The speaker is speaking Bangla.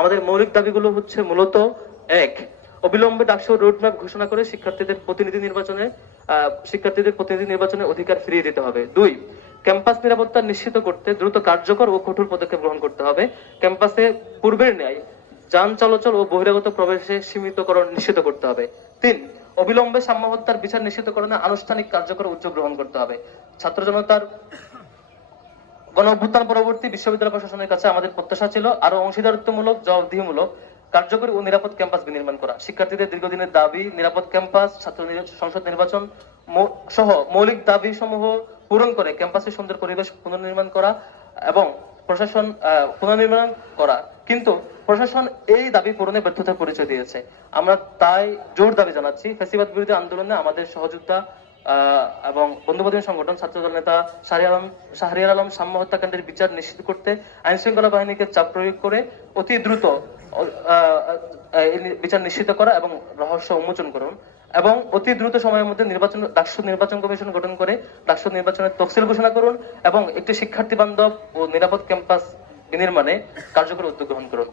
আমাদের মৌলিক দাবিগুলো হচ্ছে মূলত এক, অবিলম্বে ডাকসু রোডম্যাপ ঘোষণা করে শিক্ষার্থীদের প্রতিনিধি নির্বাচনে অধিকার ফিরিয়ে দিতে হবে। দুই, ক্যাম্পাস নিরাপত্তা নিশ্চিত করতে দ্রুত কার্যকর ও কঠোর পদক্ষেপ গ্রহণ করতে হবে। ক্যাম্পাসে পূর্বের ন্যায় যান চলাচল ও বহিরাগত প্রবেশে সীমিতকরণ নিশ্চিত করতে হবে। তিন, অবিলম্বে সাম্য হত্যার বিচার নিশ্চিতকরণে আনুষ্ঠানিক কার্যকর উদ্যোগ গ্রহণ করতে হবে। ছাত্র জনতার গণ অভ্যুত্থান পরবর্তী বিশ্ববিদ্যালয় প্রশাসনের কাছে আমাদের প্রত্যাশা ছিল আরো অংশীদারিত্বমূলক, জবাবদিহিমূলক, কার্যকরী ও নিরাপদ ক্যাম্পাস বিনির্মাণ করা। শিক্ষার্থীদের দীর্ঘদিনের দাবি নিরাপদ ক্যাম্পাস, ছাত্র সংসদ নির্বাচন সহ মৌলিক দাবি সমূহ পূরণ করে ক্যাম্পাসে সুন্দর পরিবেশ পুনর্নির্মাণ করা এবং পুনর্নির্মাণ করা। কিন্তু প্রশাসন এই দাবি পূরণে ব্যর্থতার পরিচয় দিয়েছে। আমরা তাই জোর দাবি জানাচ্ছি, ফ্যাসিবাদ বিরোধী আন্দোলনে আমাদের সহযোদ্ধা এবং বন্ধুবান্ধব সংগঠন ছাত্রদল নেতা শাহরিয়ার আলম সাম্য হত্যাকাণ্ডের বিচার নিশ্চিত করতে আইন শৃঙ্খলা বাহিনীকে চাপ প্রয়োগ করে অতি দ্রুত বিচার নিশ্চিত করা এবং রহস্য উন্মোচন করুন এবং অতি দ্রুত সময়ের মধ্যে ডাকসু নির্বাচন কমিশন গঠন করে ডাকসু নির্বাচনের তফসিল ঘোষণা করুন এবং একটি শিক্ষার্থী বান্ধব ও নিরাপদ ক্যাম্পাস বিনির্মাণে কার্যকর উদ্যোগ গ্রহণ করুন।